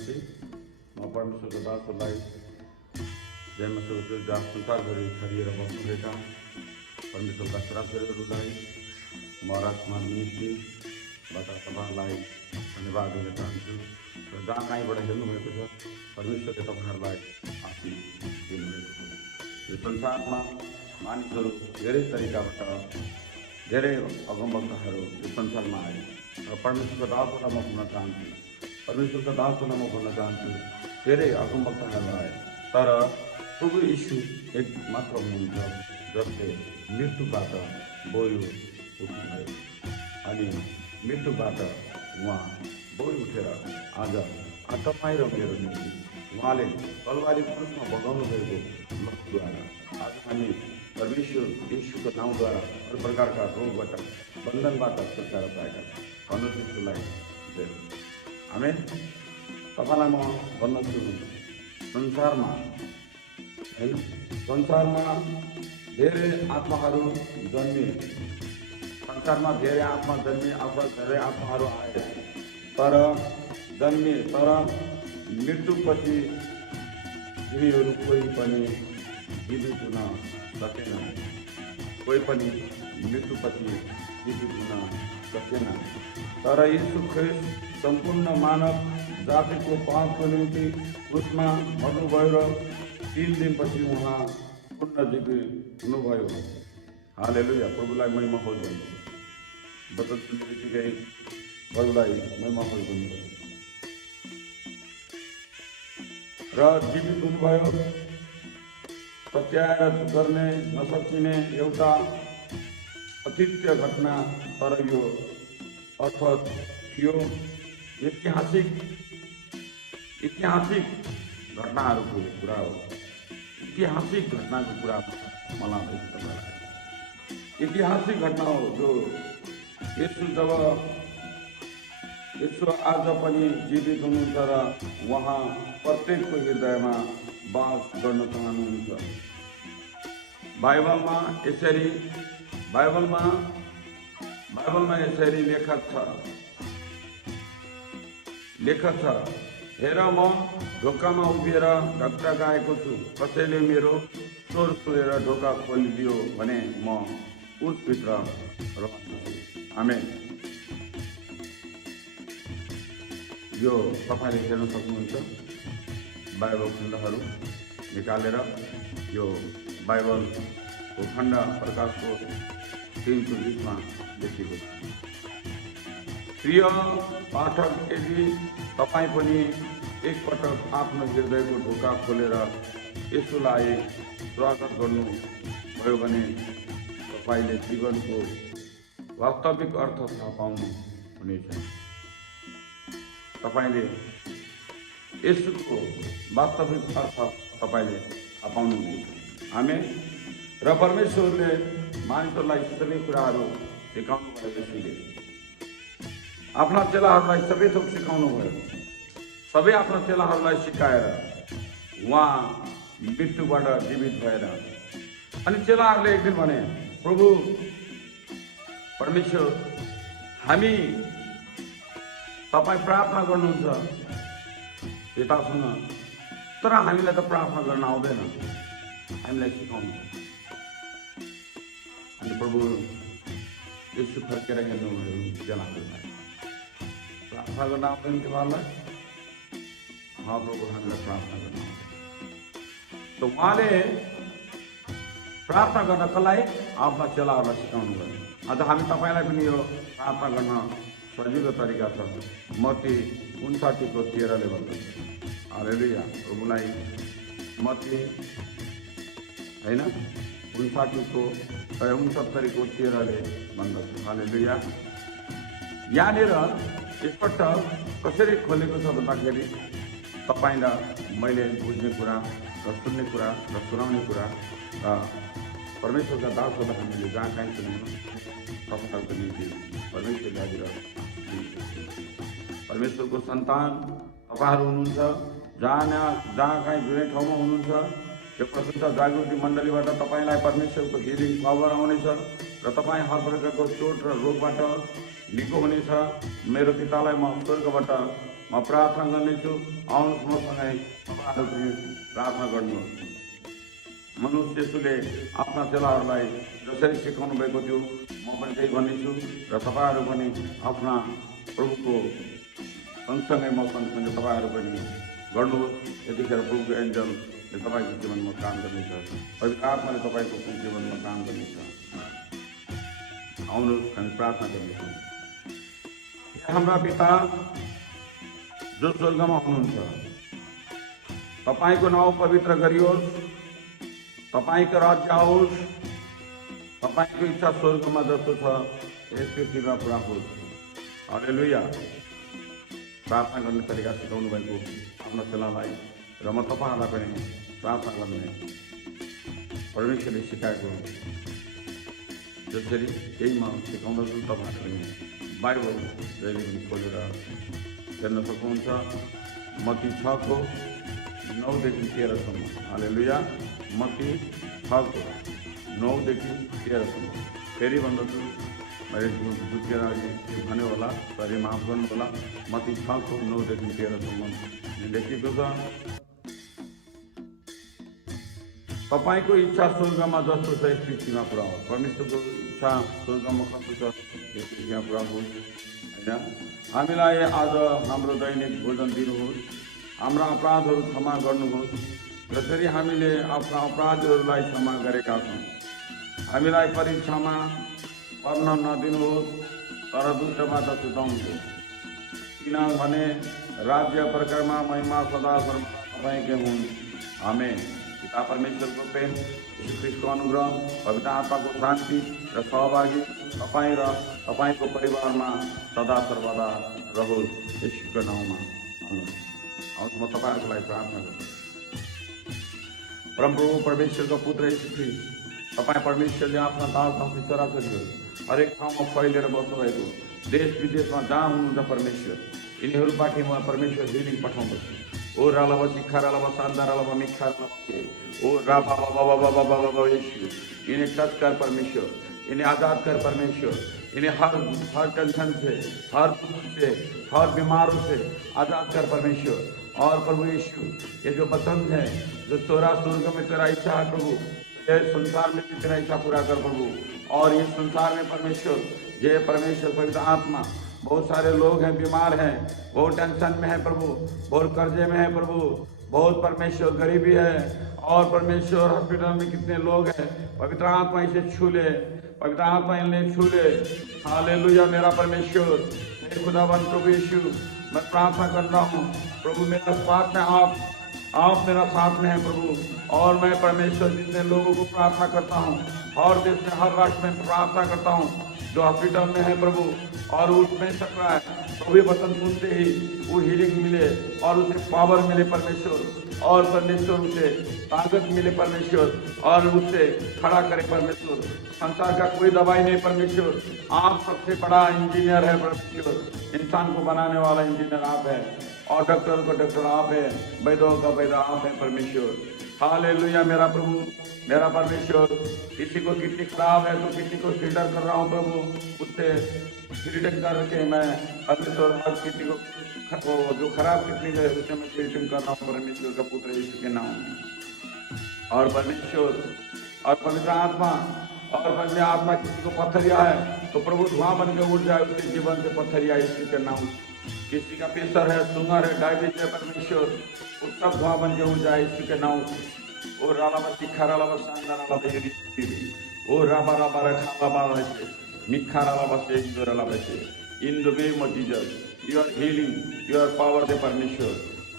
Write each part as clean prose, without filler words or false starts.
शान्ति म परमेश्वरको दासहरूलाई जयमा जहाँ संसारभरि छरिएर बस्नुभएका परमेश्वरका श्रावकहरूलाई म राजकुमार मिनिस्ट्रीबाट तपाईँहरूलाई धन्यवाद दिन चाहन्छु र जहाँ कहीँबाट हेर्नुभएको छ परमेश्वरले तपाईँहरूलाई आशिष दिनुभएको छ। यो संसारमा मानिसहरू धेरै तरिकाबाट धेरै अगमवक्ताहरू यो संसारमा आए र परमेश्वरको दासहरूलाई म भन्न चाहन्छु परमेश्वरका दासहरूलाई म भन्न चाहन्छु धेरै अगमवक्ताहरू आए तर प्रभु यीशु एक मात्र हुनुहुन्छ जसले मृत्युबाट बोयो उठ्नुभयो अनि मृत्युबाट उहाँ बोयो उठेर आज तपाईँ र मेरो निम्ति उहाँले तलवारी क्रुसमा बगाउनु भएको लहूद्वारा आज हामी परमेश्वर यीशुको नाउँद्वारा हर प्रकारका रोगबाट बन्धनबाट छुटकारा पाएका छौँ। भन्नुहोस् आमेन। तपाईँलाई म भन्दछु संसारमा होइन संसारमा धेरै आत्माहरू जन्मे संसारमा धेरै आत्मा जन्मे अथवा धेरै आत्माहरू आए तर मृत्युपछि तिनीहरू कोही पनि जीवित हुन सकेन कोही पनि मृत्युपछि जीवित हुन सकेन। तर यीशु ख्रीष्ट सम्पूर्ण मानव जातिको पापको निम्ति क्रुसमा मर्नुभयो र 3 दिनपछि उहाँ पुनर्जीवित हुनुभयो। हालेलुया। प्रभुलाई महिमा होस् भन्नुभयो। वचन सुन्ने बित्तिकै प्रभुलाई महिमा होस् भन्नुभयो र जीवित हुनुभयो। सच्याएर गर्ने नसकिने एउटा अतीत्य घटना तर यो अर्थ थियो ऐतिहासिक घटनाहरूको कुरा हो। ऐतिहासिक घटनाको कुरा मलाई ऐतिहासिक घटना हो जो यसो आज पनि जीवित हुनुहुन्छ र उहाँ प्रत्येकको हृदयमा वास गर्न चाहनुहुन्छ। बाइबलमा यसरी लेखक छ हेर म ढोकामा उभिएर ढक्का गाएको छु, कसैले मेरो स्वर सुनेर ढोका खोलिदियो भने म उसभित्र रहन्छु। आमेन। यो तपाईँले हेर्न सक्नुहुन्छ बाइबल खण्डहरू निकालेर यो बाइबलको खण्ड प्रकाशको 3:20मा लेखिएको छ। प्रिय पाठक, यदि तपाईँ पनि एकपटक आफ्नो हृदयको ढोका खोलेर यसोलाई स्वागत गर्नुभयो भने तपाईँले जीवनको वास्तविक अर्थ थाहा पाउनु हुनेछ। तपाईँले यसोको वास्तविक अर्थ तपाईँले थाहा पाउनुहुनेछ। आमेन। र परमेश्वरले मानिसहरूलाई सबै कुराहरू सिकाउनु भयो। यसैले आफ्ना चेलाहरूलाई सबै थोक सिकाउनु भयो। सबै आफ्ना चेलाहरूलाई सिकाएर उहाँ मृत्युबाट जीवित भएर अनि चेलाहरूले एक दिन भने प्रभु परमेश्वर हामी तपाईँ प्रार्थना गर्नुहुन्छ पितासँग तर हामीलाई त प्रार्थना गर्न आउँदैन, हामीलाई सिकाउनु। अनि प्रभु यसो फर्केर हेर्नुभयो चेलाहरूलाई, प्रार्थना गर्न आउँदैन तिमीहरूलाई? प्रभु हामीलाई प्रार्थना गर्न आउँदैन। त उहाँले प्रार्थना गर्नको लागि आफ्ना चेलाहरूलाई सिकाउनु भयो। आज हामी तपाईँलाई पनि यो प्रार्थना गर्न सजिलो तरिका छ। मत्ती 59:13ले भन्छ। हालेलुया। प्रभुलाई मत्ती होइन 59:13ले भन्दछ। हालेलुया। यहाँनिर एकपल्ट कसरी खोलेको छ भन्दाखेरि तपाईँ र मैले बुझ्ने कुरा र सुन्ने कुरा र सुनाउने कुरा र परमेश्वरका दासहरूलाई हामीले जहाँ कहीँ सुन्यौँ तपाईँहरूको निम्ति परमेश्वरले आज परमेश्वरको सन्तान तपाईँहरू हुनुहुन्छ। जहाँ कहीँ जुनै ठाउँमा हुनुहुन्छ यो प्रशंसा जागृति मण्डलीबाट तपाईँलाई परमेश्वरको हिलिङ पावर आउनेछ र तपाईँ हर प्रकारको चोट र रोगबाट निको हुनेछ। मेरो पितालाई म स्वर्गबाट म प्रार्थना गर्नेछु। आउनुहोस् मसँगै तपाईँहरू प्रार्थना गर्नुहोस्। मनुष्य यीशुले आफ्ना चेलाहरूलाई जसरी सिकाउनु भएको थियो म पनि त्यही भन्नेछु र तपाईँहरू पनि आफ्ना प्रभुको सँगसँगै म सँगसँगै तपाईँहरू पनि गर्नुहोस्। यतिखेर प्रभुको एन्जलले तपाईँको जीवनमा काम गर्नेछ, पवित्र आत्माले तपाईँको जीवनमा काम गर्नेछ। आउनुहोस् हामी प्रार्थना गर्नेछौँ। हाम्रा पिता जो स्वर्गमा हुनुहुन्छ, तपाईँको नाउँ पवित्र गरियोस्, तपाईँको राज्य आओस्, तपाईँको इच्छा स्वर्गमा जस्तो छ यस पृथ्वीमा पुरा होस्। हालेलुया। प्रार्थना गर्ने तरिका सिकाउनु भएको आफ्नो चेलालाई र म तपाईँहरूलाई पनि प्रार्थना गर्ने परमेश्वरले सिकाएको जसरी त्यही म सिकाउँदछु। तपाईँहरूले पनि बाइबल जहिले पनि खोलेर हेर्न सक्नुहुन्छ। मत्ती 6:9-13। हालेलुया। मत्ती 6:9-13। फेरि भन्दछु, मैले दुखेर भन्यो होला, सरी माफ गर्नु होला। मत्ती 6:9-13 लेखिएको छ, तपाईँको इच्छा स्वर्गमा जस्तो छ यस पृथ्वीमा पुरा होस्। परमेश्वरको इच्छा स्वर्गमा कस्तो छ यस पृथ्वीमा पुरा होस् होइन। हामीलाई आज हाम्रो दैनिक भोजन दिनुहोस्। हाम्रा अपराधहरू क्षमा गर्नुहोस् जसरी हामीले आफ्ना अपराधहरूलाई क्षमा गरेका छौँ। हामीलाई परीक्षामा पर्न नदिनुहोस् तर दुष्टबाट छुटाउनुहोस्, किनभने राज्य, प्रकारमा, महिमा सदा तपाईँकै हुन्। आमेन। पिता परमेश्वरको प्रेम, यीशु ख्रीष्टको अनुग्रह, पवित्र आत्माको शान्ति र सहभागी तपाईँ र तपाईँको परिवारमा सदा सर्वदा रहोस्। यीशुको नाउँमा आमेन। म तपाईँहरूको लागि प्रार्थना गर्छु। परमप्रभु परमेश्वरको पुत्र यीशु ख्रीष्ट, तपाईँ परमेश्वरले आफ्ना दासदासी छोराछोरीहरू हरेक ठाउँमा फैलेर बस्नुभएको देश विदेशमा जहाँ हुनुहुन्छ परमेश्वर, यिनीहरूबाट म परमेश्वर हिलिङ पठाउँदछु। ओ रालाबा शिखा रालाबा शान्दा रालाबा मिखा ओ राबा बाबा बाबा बाबा यीशु, इन्हें टच कर परमेश्वर, इन्हें आज़ाद कर परमेश्वर, इन्हें हर टेंशन से, हर दुख से, हर बीमारों से आज़ाद कर परमेश्वर। और प्रभु यीशु, ये जो वचन है जो तेरा स्वर्ग में तेरा इच्छा है प्रभु, ये संसार में भी तेरा इच्छा पूरा कर प्रभु। और ये संसार में परमेश्वर, ये परमेश्वर पवित्र आत्मा, बहुत सारे लोग हैं बीमार हैं, बहुत टेंशन में है प्रभु, बहुत कर्जे में है प्रभु, बहुत परमेश्वर गरीबी है। और परमेश्वर हॉस्पिटल में कितने लोग हैं, पवित्र आत्मा इसे छू ले, पवित्र आत्मा इन्हें छू ले। हालेलुया। मेरा परमेश्वर, मेरे खुदावन प्रभु यीशु, मैं प्रार्थना कर रहा हूँ प्रभु, मेरा साथ में आप मेरा साथ में है प्रभु। और मैं परमेश्वर जितने लोगों को प्रार्थना करता हूँ, हर देश में, हर राष्ट्र में प्रार्थना करता हूँ जो हॉस्पिटल में है प्रभु और उसमें सक रहा है, तो भी वचन सुनते ही वो हीलिंग मिले और उसे पावर मिले परमेश्वर, और परमेश्वर उसे ताकत मिले परमेश्वर, और उसे खड़ा करे परमेश्वर। संसार का कोई दवाई नहीं परमेश्वर, आप सबसे बड़ा इंजीनियर है परमेश्वर। इंसान को बनाने वाला इंजीनियर आप है, और डॉक्टर को डॉक्टर आप है, वैद्यों का वैद्य आप है परमेश्वर। हालेलुया। मेरा प्रभु, मेरा परमेश्वर, किसी को किडनी खराब है तो किसी को फिल्टर कर रहा हूँ प्रभु, उससे फिल्टर करके मैं परमेश्वर हर किसी को जो खराब किडनी है उसे मैं फिल्टर कर रहा हूँ परमेश्वर का पुत्र यीशु के नाम में। और परमेश्वर और पवित्र आत्मा, और पवित्र आत्मा किसी को पत्थरिया है तो प्रभु धुआं बन के उठ जाए उसके जीवन से पत्थरिया यीशु के नाम। किसी का प्रेशर है, शुगर है, डायबिटीज है परमेश्वर, वो सब धुआं बन के उठ जाए यीशु के नाम। ओ रालाबा शिखा रालाबा शांदा रालाबा ओ राबा राबा रखा बाबा मिखा रालाबा से रालाबा से। In the name of Jesus you are healing, you are power दे परमेश्वर।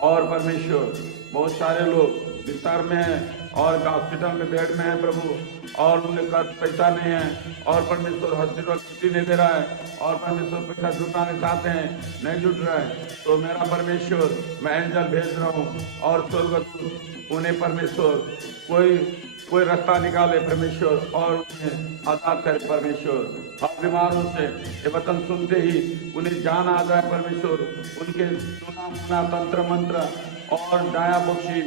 और परमेश्वर, बहुत सारे लोग बिस्तर में हैं और हॉस्पिटल में बेड में है प्रभु, और उन्हें पैसा नहीं है, और परमेश्वर हॉस्पिटल छुट्टी नहीं दे रहा है, और परमेश्वर पैसा जुटाने चाहते हैं, नहीं जुट रहा है। तो मेरा परमेश्वर, मैं एंजल भेज रहा हूँ और स्वर्गदूत उन्हें परमेश्वर कोई रास्ता निकाले परमेश्वर, और उन्हें आजाद करे परमेश्वर। हर बीमारों से ये वचन सुनते ही उन्हें जान आ जाए परमेश्वर, उनके सुना तंत्र मंत्र और डाया पक्षी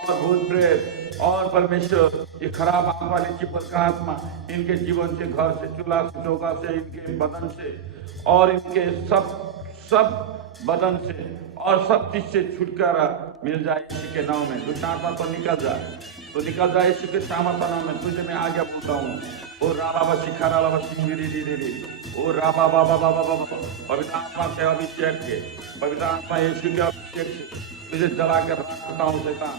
और भूत प्रेत और परमेश्वर ये खराब आत्मा वाली चिपक का आत्मा इनके जीवन से, घर से, चूल्हा से, चौका से, इनके बदन से और इनके सब सब बदन से और सब चीज से छुटकारा मिल जाए यीशु के नाम में। दुष्ट आत्मा तो निकल जाए, तो निकल जाए यीशु के सामर्थ्य नाम में। तुझे मैं आगे बोलता हूँ, ओ राबा बसी खरा बाबा सिंह, ओ राबा बाबा बाबा बाबा, पवित्र आत्मा से अभिषेक के, पवित्र आत्मा यीशु के अभिषेक से तुझे जला कर रखता हूँ शैतान।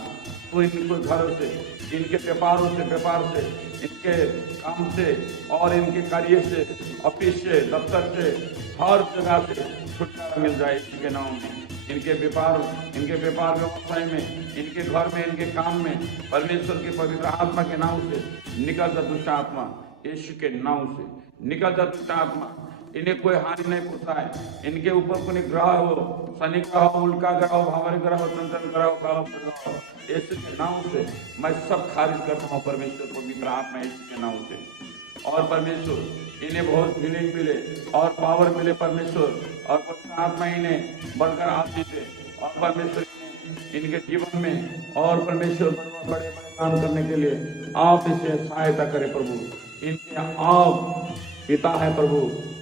तू इनके घरों से, इनके व्यापारों से, व्यापार से, इनके काम से और इनके कार्य से, ऑफिस से, दफ्तर से, हर जगह से छुटकारा मिल जाए यीशु के नाम में। इनके व्यापार व्यवसाय में, इनके घर में, इनके काम में, परमेश्वर के पवित्र आत्मा के नाम से निकल जा दुष्ट आत्मा, यीशु के नाम से निकल जा दुष्ट आत्मा। इन्हें कोई हानि नहीं पहुंचाए, इनके ऊपर कोई ग्रह हो, शनि ग्रह हो, उल्का ग्रह हो, भावरी ग्रह हो, चंद्र ग्रह हो, काला ग्रह हो, यीशु के नाम से मैं सब खारिज करता हूँ परमेश्वर पवित्र आत्मा यीशु के नाम से। और परमेश्वर इन्हें बहुत हीलिंग मिले और पावर मिले परमेश्वर, और पवित्र आत्मा इन्हें बढ़कर आशीष दे, और परमेश्वर इनके जीवन में और परमेश्वर बड़े बड़े काम करने के लिए आप इसे सहायता करें प्रभु। इनके आप पिता है प्रभु,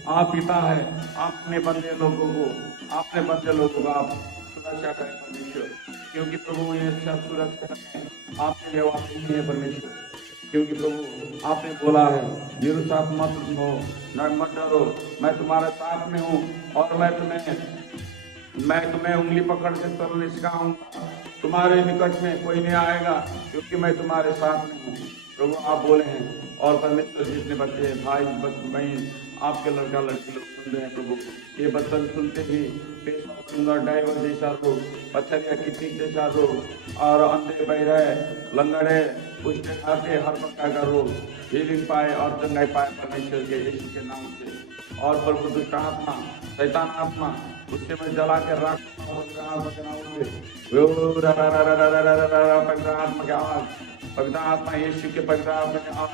आप पिता है, आपने बंदे लोगों को आप सुरक्षा करें परमेश्वर, क्योंकि प्रभु ये सब सुरक्षा में आपके लिए वापस नहीं है परमेश्वर। क्योंकि प्रभु आपने बोला है, निरुत्साह मत हो, मत डरो, मैं तुम्हारे साथ में हूँ, और मैं तुम्हें उंगली पकड़ के चलने सिखाऊंगा, तुम्हारे निकट में कोई नहीं आएगा, क्योंकि मैं तुम्हारे साथ में हूँ। प्रभु आप बोले हैं, और परमेश्वर जितने बच्चे भाई बहन आपके लड़का लड़की लोग सुन रहे हैं प्रभु, ये बच्चन सुनते ही पेशा सुंदर ड्राइवर जैसा रोग, पथरिया किडनी जैसा रोग, और अंधे बहरे लंगड़े पुष्ट खाते हर प्रकार का रोग हीलिंग पाए और चंगाई पाए परमेश्वर के यीशु के नाम से। और प्रभु दुष्ट आत्मा, शैतान आत्मा, उससे मैं जला कर रख पवित्र आत्मा के आग, पवित्र आत्मा यीशु के पवित्र आत्मा के आग,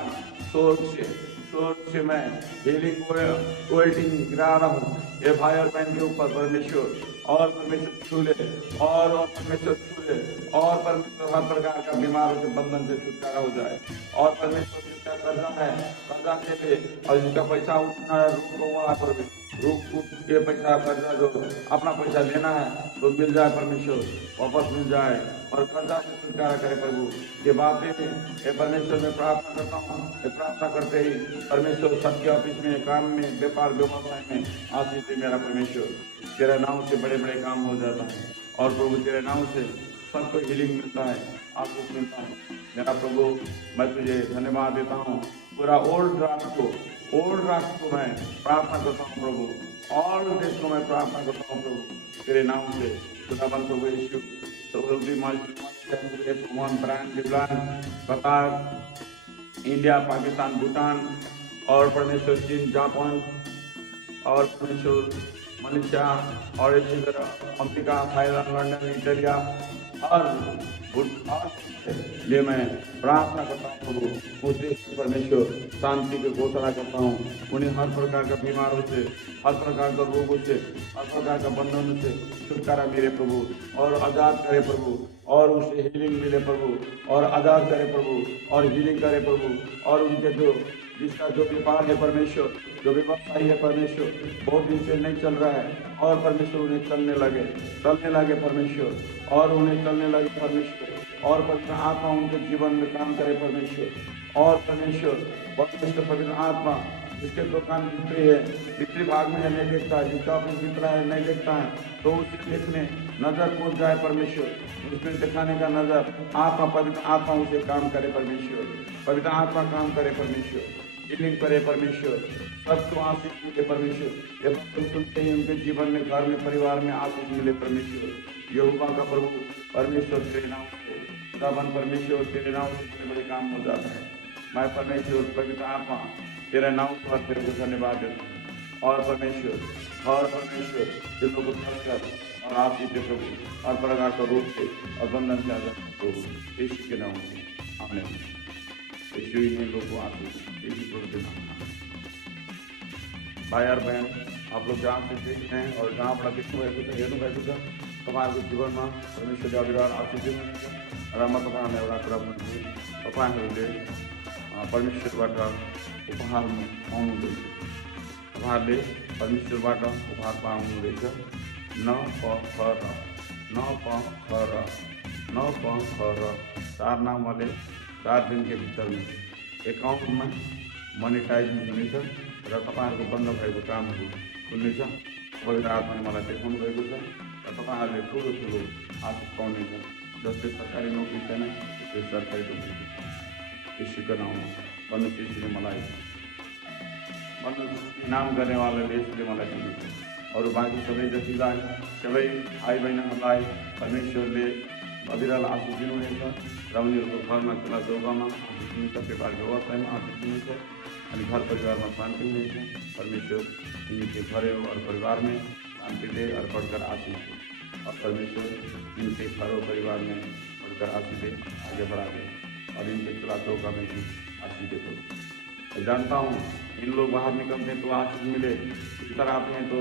शोर से मैं हीलिंग वेल्टिंग गिरा रहा हूँ ये भाई और बहन के ऊपर परमेश्वर, और परमेश्वर छू ले, और परमेश्वर छू ले, और परमेश्वर हर प्रकार का बीमारों के बंधन से छुटकारा हो जाए। और परमेश्वर जिसका कर्जा है कर्जा दे दे, और जिसका पैसा उठना रुक के पैसा कर्जा जो अपना पैसा लेना है तो मिल जाए परमेश्वर, वापस मिल जाए, और कर्जा से छुटकारा करे प्रभु। ये बातें ये परमेश्वर में प्रार्थना करता हूँ, ये प्रार्थना करते ही परमेश्वर सबके ऑफिस में, काम में, व्यापार व्यवसाय में आशीष दे मेरा परमेश्वर। तेरे नाम से बड़े बड़े काम हो जाता है, और प्रभु तेरे नाम से सबको हीलिंग मिलता है, आशीष मिलता है मेरा प्रभु। मैं तुझे धन्यवाद देता हूँ। पूरा ओल्ड राष्ट्र को मैं प्रार्थना करता हूँ प्रभु, और देश को मैं प्रार्थना करता हूँ प्रभु तेरे नाम से। खुदाबंद प्रभु यीशु कतार, इंडिया, पाकिस्तान, भूटान, और परमेश्वर चीन, जापान, और परमेश्वर मलेशिया, और इसी तरह अमेरिका, थाईलैंड, लंदन, इटालिया, और लिए मैं प्रार्थना करता हूँ प्रभु उस देश में परमेश्वर शांति की घोषणा करता हूँ। उन्हें हर प्रकार का बीमारों से, हर प्रकार का रोगों से, हर प्रकार का बंधनों से छुटकारा मिले प्रभु, और आज़ाद करे प्रभु, और उसे हीलिंग मिले प्रभु, और आज़ाद करे प्रभु, और हीलिंग करे प्रभु। और उनके जिसका जो व्यापार है परमेश्वर, जो व्यवसाय है परमेश्वर, बहुत दिन से नहीं चल रहा है, और परमेश्वर उन्हें चलने लगे परमेश्वर, और उन्हें चलने लगे परमेश्वर, और पवित्र आत्मा उनके जीवन में काम करे परमेश्वर। और परमेश्वर पवित्र आत्मा जिसके दुकान बिक्री है, बिक्री भाग में नहीं देखता है, जिसका ऑफिस बिक रहा है नहीं देखता है, तो उसे देखने नजर पहुंच जाए परमेश्वर, उसमें दिखाने का नजर आत्मा, पवित्र आत्मा उसे काम करे परमेश्वर, पवित्र आत्मा काम करे परमेश्वर, हीलिंग करे परमेश्वर, सबको आशीष मिले परमेश्वर। ये तुम सुनते ही उनके जीवन में, घर में, परिवार में आशीष मिले परमेश्वर। यहोवा का प्रभु परमेश्वर तेरे नाम से, खुदाबंद परमेश्वर तेरे नाम से बड़े बड़े काम हो जाता है। मैं परमेश्वर पवित्र आत्मा तेरे नाम पर तेरे को धन्यवाद देता हूँ। और परमेश्वर दिलों को कर और आशीष दे प्रभु, हर प्रकार का रूप से और बंधन से आजाद प्रभु यीशु के नाम से आमीन। यीशु ही ने लोगों को आशीष, यीशु प्रभु के नाम। भाई और बहन आप लोग जहाँ से देख रहे हैं और जहाँ बड़ा विष्णु वैकुंठ तुम्हारे जीवन में परमेश्वर का विराट आशीष रमतमान तपाईँहरूले परमेश्वरबाट उपहार पाउनुहुँदैछ, तपाईँहरूले परमेश्वरबाट उपहार पाउनुहुँदैछ। न प ख र, न प ख र, न प ख र। 4 नाम वाले 4 दिन के भित्र में एकाउन्टमा मोनेटाइज हुनेछ र तपाईँहरूको बन्द भएको कामहरू खुल्नेछ। पवित्र आत्माले मलाई देखाउनु भएको छ र तपाईँहरूले ठुलो ठुलो आशिष पाउनेछ। जसले सरकारी नोकरी छैन त्यसले सरकारी नोकरी यीशुको नाममा भन्नुहोस्, यीशुले मलाई भन्नुहोस्, इनाम गर्नेवालाले यसले मलाई दिनेछ। अरू बाँकी सबै जतिलाई सबै भाइ बहिनीहरूलाई परमेश्वरले अविरल आशिष दिनुहुनेछ र उनीहरूको घरमा चुला चौकामा आशिष दिनेछ, व्यापार व्यवसायमा आशिष दिनेछ अनि घर परिवारमा शान्ति हुनेछ। परमेश्वर इनके घरों और परिवार में शांति दे और बढ़कर आशीष दे, और परमेश्वर इनके घरों परिवार में बढ़कर आशीष दे, आगे बढ़ा दे और इनके चुला चौका में भी आशीष दे। तो जानता हूँ इन लोग बाहर निकलते हैं तो आशीष मिले, भीतर आते हैं तो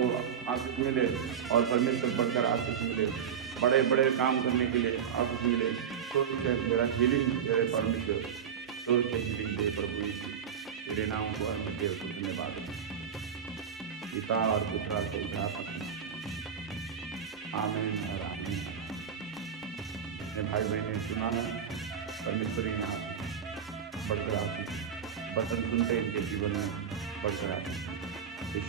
आशीष मिले और परमेश्वर बढ़कर आशीष मिले, बड़े बड़े काम करने के लिए आशीष मिले। तो मेरा हीलिंग मेरे परमेश्वर स्वर्ग के हीलिंग दे प्रभु यीशु, तेरे नाम को अर्पित दे, धन्यवाद। पिता और पुत्र और पवित्र आत्मा, आमीन और आमीन। मेरे भाई बहन ने सुना है परमेश्वर ने आशीष बढ़कर आशीष वचन सुनते इनके जीवन में बढ़कर आशीष।